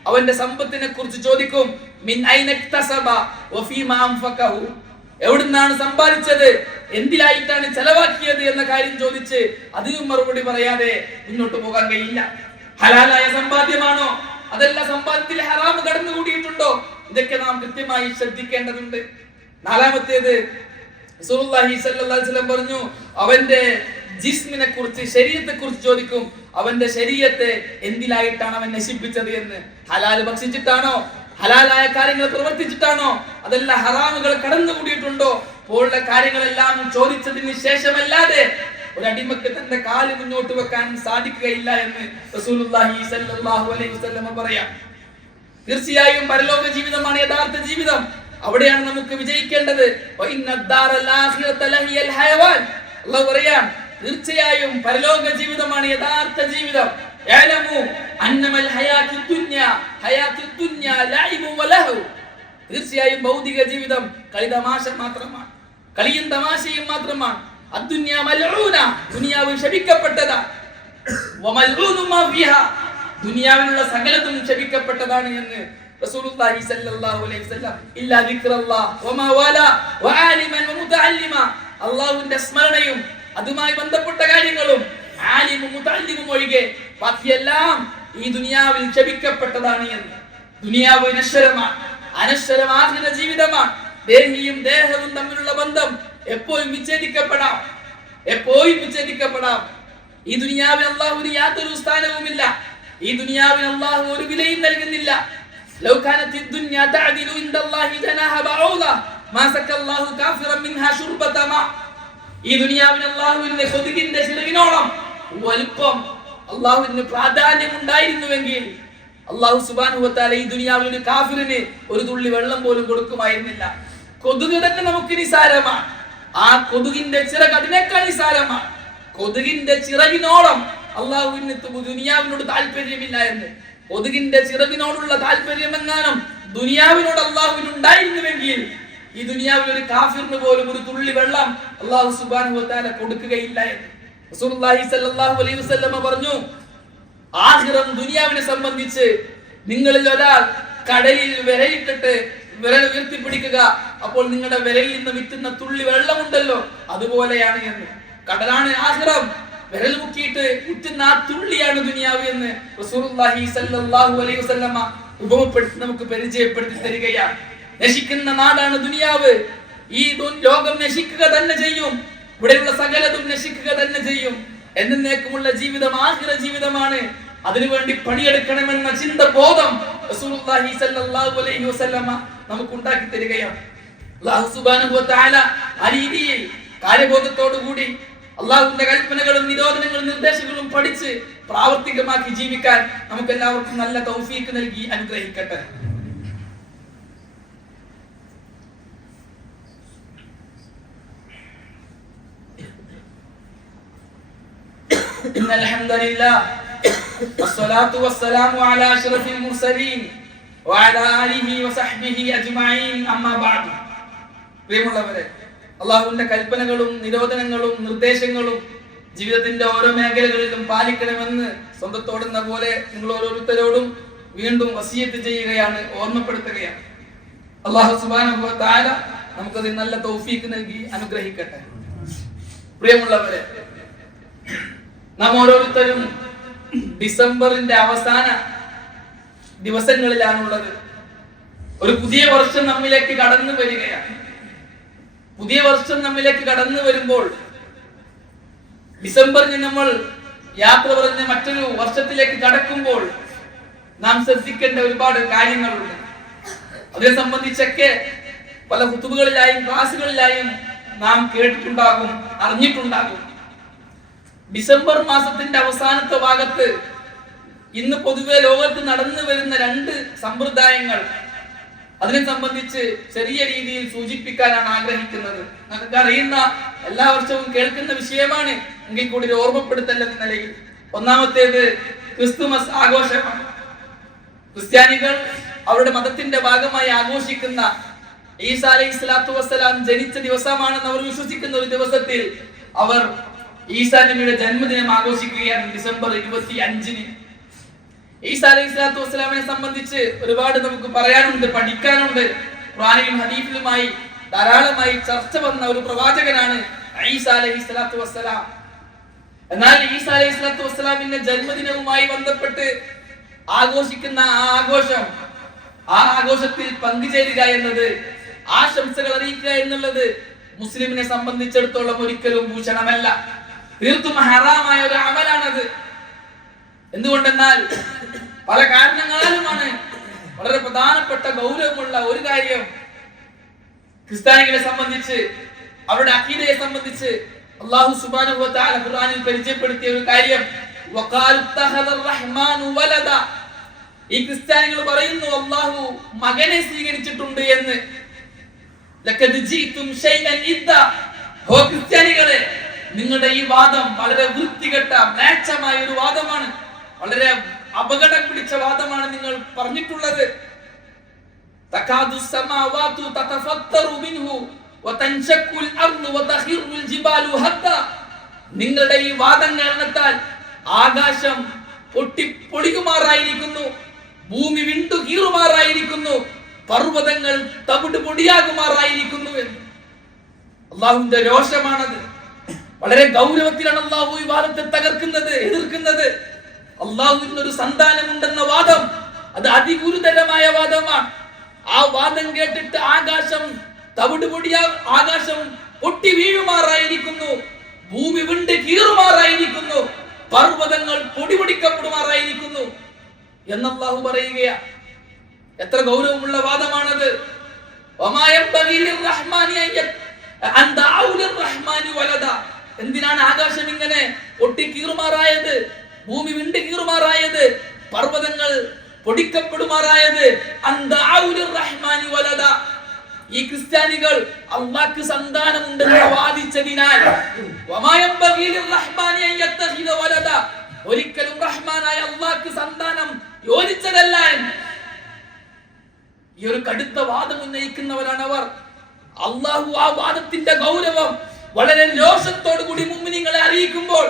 അവന്റെ സമ്പത്തിനെ കുറിച്ച് ചോദിക്കും. മിൻ ഐന ഇക്തസബ വഫീമാ അൻഫഖഹു, എവിടുന്നാണ് സമ്പാദിച്ചത്, എന്തിലായിട്ടാണ് ചെലവാക്കിയത് എന്ന കാര്യം ചോദിച്ച് അതിനും മറുപടി പറയാതെ മുന്നോട്ട് പോകാൻ കഴിയില്ല. ഹലാലായ സമ്പാദ്യമാണോ, അതെല്ലാം സമ്പാദ്യത്തിൽ ഹറാം കടന്നുകൂടിയിട്ടുണ്ടോ? ഇതൊക്കെ നാം കൃത്യമായി ശ്രദ്ധിക്കേണ്ടതുണ്ട്. നാലാമത്തേത് റസൂലുള്ളാഹി സ്വല്ലല്ലാഹു അലൈഹി വസല്ലം പറഞ്ഞു, അവന്റെ ജിസ്മിനെ കുറിച്ച്, ശരീരത്തെ കുറിച്ച് ചോദിക്കും. അവന്റെ ശരീരത്തെ എന്തിലായിട്ടാണ് അവൻ നശിപ്പിച്ചത് എന്ന്. ഹലാൽ ഭക്ഷിച്ചിട്ടാണോ, ഹലാലായ കാര്യങ്ങൾ പ്രവർത്തിച്ചിട്ടാണോ, അതല്ല ഹറാമുകൾ കടന്നുകൂടിയിട്ടുണ്ടോ? പോലുള്ള കാര്യങ്ങളെല്ലാം ചോദിച്ചതിന് ശേഷമല്ലാതെ ഒരു അടിമക്ക് തന്റെ കാല് മുന്നോട്ട് വെക്കാൻ സാധിക്കുകയില്ല എന്ന് റസൂലുള്ളാഹി സ്വല്ലല്ലാഹു അലൈഹി വസല്ലം പറയാം. തീർച്ചയായും പരലോക ജീവിതമാണ് യഥാർത്ഥ ജീവിതം. അവിടെയാണ് നമുക്ക് വിജയിക്കേണ്ടത്. അല്ലാഹു പറയാം, തീർച്ചയായും പരലോക ജീവിതമാണ് യഥാർത്ഥ ജീവിതം. തീർച്ചയായും ഭൗതിക ജീവിതം കളിതമാശ മാത്രമാണ്, കളിയും തമാശയും മാത്രമാണ്. ദുനിയാവ് ശപിക്കപ്പെട്ടതാ, ദുനിയാവിലുള്ള സകലതും ശപിക്കപ്പെട്ടതാണ് എന്ന് റസൂലുള്ളാഹി സ്വല്ലല്ലാഹു അലൈഹി വസല്ലം. ഇല്ലാ ദിക്റല്ലാഹ് വമാ വാല വആലിമൻ വമുതഅല്ലിമ, അല്ലാഹുവിന്റെ സ്മരണയും അതുമായി ബന്ധപ്പെട്ട കാര്യങ്ങളും ആലിമും മുതഅല്ലിമും ഒഴികെ ബാക്കിയെല്ലാം ഈ ദുനിയാവിൽ ശപിക്കപ്പെട്ടതാണ് എന്ന്. ദുനിയാവ് നശ്വരമാണ്, അനശ്വരം ആഖിറ ജീവിതമാണ്. ദേഹിയും ദേഹവും തമ്മിലുള്ള ബന്ധം എപ്പോഴും വിച്ഛേദിക്കപ്പെടാം, എപ്പോഴും വിച്ഛേദിക്കപ്പെടാം. ഈ ദുനിയാവിൽ അല്ലാഹുവിന് യാതൊരു സ്ഥാനവുമില്ല. ഈ ദുനിയാവിൽ അല്ലാഹു ഒരു വിലയും നൽകുന്നില്ല. ലൗ കാനത്തി ദുനിയ തഅദിലു ഇൻദല്ലാഹി ജനാഹ ബഊദ മാ സക്കല്ലാഹു കാഫിറൻ മിൻഹാ ശുർബത മാ. ഈ ദുനിയാവിൽ അല്ലാഹുവിന്റെ കൊതുകിന്റെ ചിറകിനോളം വലുപ്പം, അല്ലാഹുവിന് പ്രാധാന്യം ഉണ്ടായിരുന്നുവെങ്കിൽ അല്ലാഹു സുബ്ഹാനഹു വ തആല ഈ ദുനിയാവിൽ ഒരു കാഫിറിന് ഒരു തുള്ളി വെള്ളം പോലും കൊടുക്കുമായിരുന്നില്ല. കൊതുക് തന്നെ നമുക്ക് നിസാരമാണ്, ആ കൊതുകിന്റെ ചിറക് അതിനേക്കാൾ നിസാരമാണ്. കൊതുകിന്റെ ചിറകിനോളം അല്ലാഹുവിന് ദുനിയാവിനോട് താല്പര്യമില്ല എന്ന്. കൊതുകിന്റെ ചിറകിനോടുള്ള താല്പര്യം എങ്ങാനും ദുനിയാവിനോട് അല്ലാഹുവിന് ഉണ്ടായിരുന്നുവെങ്കിൽ ഈ ദുനിയാവിൽ ഒരു കാഫിറിന് പോലും ഒരു തുള്ളി വെള്ളം അല്ലാഹു സുബ്ഹാനഹു വ തആല കൊടുക്കുകയില്ല എന്ന് റസൂലുള്ളാഹി സ്വല്ലല്ലാഹു അലൈഹി വസല്ലം പറഞ്ഞു. ആഖിറം ദുനിയാവിനെ സംബന്ധിച്ച് നിങ്ങളിൽ ഒരാൾ കടലിൽ വിരലിട്ടിട്ട് വിരൽ ഉയർത്തിപ്പിടിക്കുക, അപ്പോൾ നിങ്ങളുടെ വിരലിൽ നിന്ന് വിറ്റുന്ന തുള്ളി വെള്ളമുണ്ടല്ലോ അതുപോലെയാണ് എന്ന്. കടലാണ് ആഖിറം, വിരൽ മുക്കിയിട്ട് വിറ്റുന്ന ആ തുള്ളിയാണ് ദുനിയാവ് എന്ന് റസൂലുള്ളാഹി സ്വല്ലല്ലാഹു അലൈഹി വസല്ലം ഉപമപ്പെടുത്തി നമുക്ക് പരിചയപ്പെടുത്തി തരികയാണ്. നശിക്കുന്ന നാടാണ് ദുനിയാവ്. ഈ ലോകം നശിക്കുക തന്നെ ചെയ്യും, ഇവിടെയുള്ള സകലതും നശിക്കുക തന്നെ ചെയ്യും. എന്നേക്കുമുള്ള ജീവിതം ആഖിറ ജീവിതമാണ്. അതിനുവേണ്ടി പണിയെടുക്കണമെന്ന ചിന്ത, ബോധം റസൂലുള്ളാഹി സ്വല്ലല്ലാഹു അലൈഹി വസല്ലം നമുക്ക് ഉണ്ടാക്കി തരികയാണ്. അല്ലാഹു സുബ്ഹാനഹു വ തആല ആ രീതിയിൽ കാര്യബോധത്തോടു കൂടി അല്ലാഹുവിന്റെ കൽപ്പനകളും നിരോധനങ്ങളും നിർദ്ദേശങ്ങളും പഠിച്ച് പ്രാവർത്തികമാക്കി ജീവിക്കാൻ നമുക്ക് എല്ലാവർക്കും നല്ല തൗഫീഖ് നൽകി അനുഗ്രഹിക്കട്ടെ. إن الحمد لله والصلاة والسلام على أشرف المرسلين وعلى آله وصحبه أجمعين أما بعد. പ്രിയമുള്ളവരെ, അല്ലാഹുവിന്റെ കൽപ്പനകളും നിരോധനങ്ങളും നിർദ്ദേശങ്ങളും ജീവിതത്തിന്റെ ഓരോ മേഖലകളിലും പാലിക്കണമെന്ന് സ്വന്തത്തോടുന്ന പോലെ നിങ്ങൾ ഓരോരുത്തരോടും വീണ്ടും വസിയത്ത് ചെയ്യുകയാണ്, ഓർമ്മപ്പെടുത്തുകയാണ്. അല്ലാഹു സുബ്ഹാനഹു വ തആല നമുക്കതിൽ നല്ല തൗഫീഖ് നൽകി അനുഗ്രഹിക്കട്ടെ. പ്രിയമുള്ളവരെ, നാം ഓരോരുത്തരും ഡിസംബറിന്റെ അവസാന ദിവസങ്ങളിലാണുള്ളത്. ഒരു പുതിയ വർഷം നമ്മിലേക്ക് കടന്നു വരികയാണ്. പുതിയ വർഷം നമ്മിലേക്ക് കടന്നു വരുമ്പോൾ ഡിസംബറിന് നമ്മൾ യാത്ര പറഞ്ഞ് മറ്റൊരു വർഷത്തിലേക്ക് കടക്കുമ്പോൾ നാം ശ്രദ്ധിക്കേണ്ട ഒരുപാട് കാര്യങ്ങളുണ്ട്. അതിനെ സംബന്ധിച്ചൊക്കെ പല ഖുതുബകളിലായും ക്ലാസുകളിലായും നാം കേട്ടിട്ടുണ്ടാകും, അറിഞ്ഞിട്ടുണ്ടാകും. ഡിസംബർ മാസത്തിന്റെ അവസാനത്തെ ഭാഗത്ത് ഇന്ന് പൊതുവെ ലോകത്ത് നടന്നു വരുന്ന രണ്ട് സമ്പ്രദായങ്ങൾ, അതിനെ സംബന്ധിച്ച് ചെറിയ രീതിയിൽ സൂചിപ്പിക്കാനാണ് ആഗ്രഹിക്കുന്നത്. നമുക്ക് അറിയുന്ന, എല്ലാ വർഷവും കേൾക്കുന്ന വിഷയമാണ്, എങ്കിൽ കൂടി ഒരു ഓർമ്മപ്പെടുത്തൽ എന്ന നിലയിൽ. ഒന്നാമത്തേത് ക്രിസ്തുമസ് ആഘോഷമാണ്. ക്രിസ്ത്യാനികൾ അവരുടെ മതത്തിന്റെ ഭാഗമായി ആഘോഷിക്കുന്ന ഈസാ അലൈഹിസ്സലാത്തു വസ്സലാം ജനിച്ച ദിവസമാണെന്ന് അവർ വിശ്വസിക്കുന്ന ഒരു ദിവസത്തിൽ അവർ ഈസാ നബിയുടെ ജന്മദിനം ആഘോഷിക്കുകയാണ് ഡിസംബർ 25-ന്. ഈസാ അലൈഹിസ്സലാത്തു വസ്സലാമിനെ സംബന്ധിച്ച് ഒരുപാട് നമുക്ക് പറയാനുണ്ട്, പഠിക്കാനുണ്ട്. ഖുർആനിലും ഹദീസിലുമായി ധാരാളമായി ചർച്ച വന്ന ഒരു പ്രവാചകനാണ് ഈസാ അലൈഹിസ്സലാത്തു വസ്സലാം. എന്നാൽ ഈസാ അലൈഹിസ്സലാത്തു വസ്സലാമിന്റെ ജന്മദിനവുമായി ബന്ധപ്പെട്ട് ആഘോഷിക്കുന്ന ആ ആഘോഷത്തിൽ പങ്കുചേരുക എന്നത്, ആശംസകൾ അറിയിക്കുക എന്നുള്ളത് മുസ്ലിമിനെ സംബന്ധിച്ചിടത്തോളം ഒരിക്കലും ഭൂഷണമല്ല, തീർത്തും ഹറാമായ ഒരു അമലാണത്. എന്തുകൊണ്ടെന്നാൽ പല കാരണങ്ങളാലുമാണ്. വളരെ പ്രധാനപ്പെട്ട ഗൗരവമുള്ള ഒരു കാര്യം ക്രിസ്ത്യാനികളെ സംബന്ധിച്ച്, അവരുടെ അഖീദയെ സംബന്ധിച്ച് അല്ലാഹു സുബ്ഹാനഹു വ തആല ഖുർആനിൽ പരിചയപ്പെടുത്തിയ ഒരു കാര്യം, വഖാലു തഖദർ റഹ്മാനു വലദ. ഈ ക്രിസ്ത്യാനികൾ പറയുന്നു അല്ലാഹു മകനെ സ്വീകരിച്ചിട്ടുണ്ട് എന്ന്. ലഖദ് ജീതും ശൈഅൻ ഇദ്ദ. ഓ ക്രിസ്ത്യാനികളെ, നിങ്ങളുടെ ഈ വാദം വളരെ വൃത്തികെട്ട മ്ലേച്ഛമായ ഒരു വാദമാണ്, വളരെ അപകടം പിടിച്ച വാദമാണ് നിങ്ങൾ പറഞ്ഞിട്ടുള്ളത്. തകാദു സമാവാതു തതഫത്തറു മിൻഹു വതൻശഖുൽ അർദു വതഖിറുൽ ജിബാലു ഹത്താ. നിങ്ങളുടെ ഈ വാദം കാരണത്താൽ ആകാശം പൊട്ടിപ്പൊടിയുമാറായിരിക്കുന്നു, ഭൂമി വിണ്ടു കീറുമാറായിരിക്കുന്നു, പർവ്വതങ്ങൾ തവിട് പൊടിയാകുമാറായിരിക്കുന്നു എന്ന്. അല്ലാഹുവിന്റെ രോഷമാണത്. വളരെ ഗൗരവത്തിലാണ് അല്ലാഹു ഈ വാദത്തെ തകർക്കുന്നത്, എതിർക്കുന്നത്. അല്ലാഹുവിന് ഒരു സന്താനമുണ്ടെന്ന വാദം അത് അതിഗുരുതരമായ വാദമാണ്. ആ വാദം കേട്ടിട്ട് ആകാശം ആകാശം പൊട്ടി വീഴുമാറായിരിക്കുന്നു, ഭൂമി വിണ്ട് കീറുമാറായിരിക്കുന്നു, പർവ്വതങ്ങൾ പൊടിപൊടിക്കപ്പെടുമാറായിരിക്കുന്നു എന്ന് അല്ലാഹു പറയുകയാ. എത്ര ഗൗരവമുള്ള വാദമാണത്. എന്തിനാണ് ആകാശം ഇങ്ങനെ പൊട്ടി കീറുമാറായത്, ഭൂമി വിണ്ട് കീറുമാറായത്, പർവ്വതങ്ങൾ പൊടിക്കപ്പെടുമാറായത്? ഈ ക്രിസ്ത്യാനികൾ അല്ലാഹ്ക്ക് സന്താനമുണ്ടെന്ന് വാദിച്ചതിനാൽ ഒരിക്കലും റഹ്മാനായ അല്ലാഹ്ക്ക് സന്താനം യോജിച്ചതല്ല. ഈ ഒരു കടുത്ത വാദം ഉന്നയിക്കുന്നവരാണ് അവർ. അല്ലാഹു ആ വാദത്തിന്റെ ഗൗരവം വളരെ രോഷത്തോടു കൂടി മുഅ്മിനീങ്ങളെ അറിയിക്കുമ്പോൾ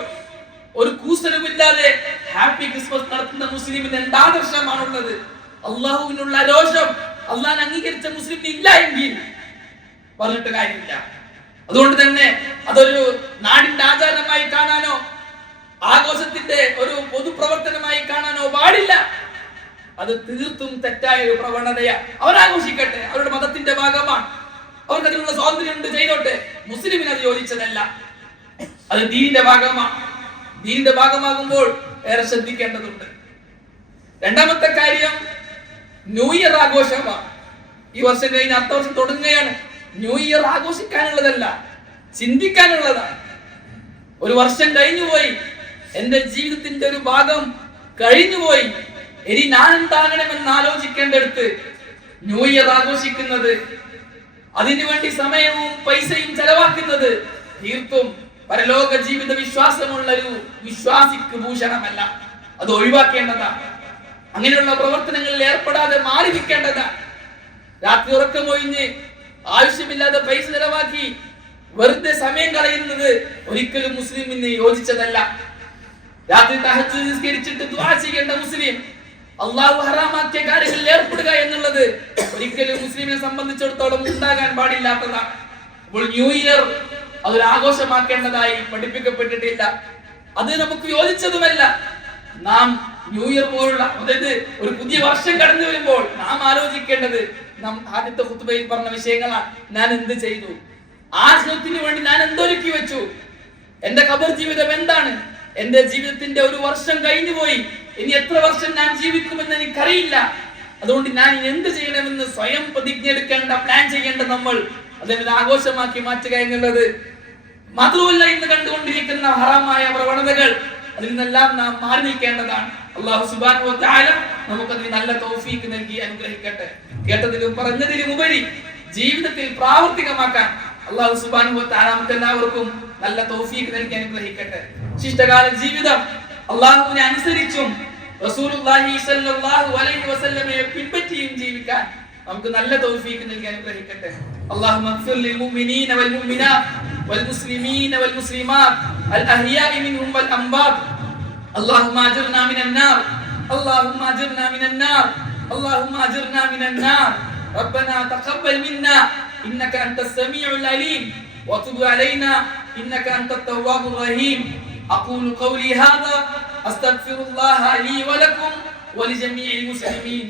ഒരു കൂസലുമില്ലാതെ ഹാപ്പി ക്രിസ്മസ് നടത്തുന്ന മുസ്ലിമിന് എന്ത് ആദർശമാണുള്ളത്? അല്ലാഹുവിനുള്ള രോഷം അല്ലാഹ് അംഗീകരിച്ച മുസ്ലിമിന് ഇല്ല എങ്കിൽ പറഞ്ഞിട്ട് കാര്യമില്ല. അതുകൊണ്ട് തന്നെ അതൊരു നാടിന്റെ ആചാരമായി കാണാനോ ആഘോഷത്തിന്റെ ഒരു പൊതുപ്രവർത്തനമായി കാണാനോ പാടില്ല. അത് തീർത്തും തെറ്റായ ഒരു പ്രവണതയാണ്. അവരാഘോഷിക്കട്ടെ, അവരുടെ മതത്തിന്റെ ഭാഗമാണ്, അവർക്ക് അതിനുള്ള സ്വാതന്ത്ര്യം ചെയ്തോട്ടെ. മുസ്ലിമിന് അത് യോജിച്ചതല്ല, അത് ദീനിന്റെ ഭാഗമാണ്. ദീനിന്റെ ഭാഗമാകുമ്പോൾ ഏറെ ശ്രദ്ധിക്കേണ്ടതുണ്ട്. രണ്ടാമത്തെ കാര്യം ന്യൂ ഇയർ ആഘോഷമാണ്. ഈ വർഷം കഴിഞ്ഞ് അടുത്ത വർഷം തുടങ്ങുകയാണ്. ന്യൂ ഇയർ ആഘോഷിക്കാനുള്ളതല്ല, ചിന്തിക്കാനുള്ളതാണ്. ഒരു വർഷം കഴിഞ്ഞുപോയി, എന്റെ ജീവിതത്തിന്റെ ഒരു ഭാഗം കഴിഞ്ഞുപോയി, ഇനി ഞാൻ എന്താകണമെന്ന് ആലോചിക്കേണ്ടടുത്ത് ന്യൂ ഇയർ ആഘോഷിക്കുന്നത്, അതിനുവേണ്ടി സമയവും പൈസയും ചെലവാക്കുന്നത് തീർത്തും പരലോക ജീവിത വിശ്വാസമുള്ള ഒരു വിശ്വാസിക്ക് ഭൂഷണമല്ല. അത് ഒഴിവാക്കേണ്ടതാണ്. അങ്ങനെയുള്ള പ്രവർത്തനങ്ങളിൽ ഏർപ്പെടാതെ മാറി നിൽക്കേണ്ടതാണ്. രാത്രി ഉറക്കമൊഴിഞ്ഞ് ആവശ്യമില്ലാതെ പൈസ ചെലവാക്കി വെറുതെ സമയം കളയുന്നത് ഒരിക്കലും മുസ്ലിമിന് യോജിച്ചതല്ല. രാത്രി തഹജ്ജുദ് നിസ്കരിച്ചിട്ട് ദുആ ചെയ്യേണ്ട മുസ്ലിം അല്ലാഹു ഹറാമാക്കിയ കാര്യങ്ങളിൽ ഏർപ്പെടുക എന്നുള്ളത് ഒരിക്കലും മുസ്ലിമിനെ സംബന്ധിച്ചിടത്തോളം ഉണ്ടാകാൻ പാടില്ലാത്തതാണ്. അപ്പോൾ ന്യൂ ഇയർ അതൊരു ആഘോഷമാക്കേണ്ടതായി പഠിപ്പിക്കപ്പെട്ടിട്ടില്ല. അത് നമുക്ക് യോജിച്ചതുമല്ല. നാം ന്യൂ ഇയർ പോലുള്ള, അതായത് ഒരു പുതിയ വർഷം കടന്നു വരുമ്പോൾ നാം ആലോചിക്കേണ്ടത് നാം ആദ്യത്തെ ഖുത്ബയിൽ പറഞ്ഞ വിഷയങ്ങളാണ്. ഞാൻ എന്ത് ചെയ്തു, ആഖിറത്തിന് വേണ്ടി ഞാൻ എന്തൊരുക്കി വെച്ചു, എന്റെ ഖബർ ജീവിതം എന്താണ്, എന്റെ ജീവിതത്തിന്റെ ഒരു വർഷം കഴിഞ്ഞു പോയി, ഇനി എത്ര വർഷം ഞാൻ ജീവിക്കുമെന്ന് എനിക്കറിയില്ല. അതുകൊണ്ട് ഞാൻ എന്ത് ചെയ്യണമെന്ന് സ്വയം പ്രതിജ്ഞ എടുക്കേണ്ട, പ്ലാൻ ചെയ്യേണ്ട നമ്മൾ അതിനെ ആഘോഷമാക്കി മാറ്റുക എന്നുള്ളത് മാത്രമല്ല, ഇന്ന് കണ്ടുകൊണ്ടിരിക്കുന്ന ഹറാമായ പ്രവണതകൾ അതിൽ നിന്നെല്ലാം നാം മാറി നിൽക്കേണ്ടതാണ്. അല്ലാഹു സുബ്ഹാനഹു വ തആല നമുക്കതിന് നല്ല തൗഫീഖ് നൽകി അനുഗ്രഹിക്കട്ടെ. കേട്ടതിലും പറഞ്ഞതിലും ഉപരി ജീവിതത്തിൽ പ്രാവർത്തികമാക്കാൻ അല്ലാഹു സുബ്ഹാനഹു വ തആല നമുക്ക് എല്ലാവർക്കും നല്ല തൗഫീഖ് നൽകി അനുഗ്രഹിക്കട്ടെ. ശിഷ്ടകാല ജീവിതം അല്ലാഹുവിനെ അനുസരിച്ചും റസൂലുള്ളാഹി സ്വല്ലല്ലാഹു അലൈഹി വസല്ലമയെ പിൻപറ്റിയും ജീവിക്കാൻ നമുക്ക് നല്ല തൗഫീഖ് നൽകി അനുഗ്രഹിക്കട്ടെ. اللهم اغفر للمؤمنين والمؤمنات والمسلمين والمسلمات الأحياء منهم والأموات. اللهم أجرنا من النار، اللهم أجرنا من النار، اللهم أجرنا من النار. ربنا تقبل منا إنك أنت السميع العليم وتب علينا إنك أنت التواب الرحيم. أقول قولي هذا أستغفر الله لي ولكم വലിജമീഇൽ മുസ്ലിമീൻ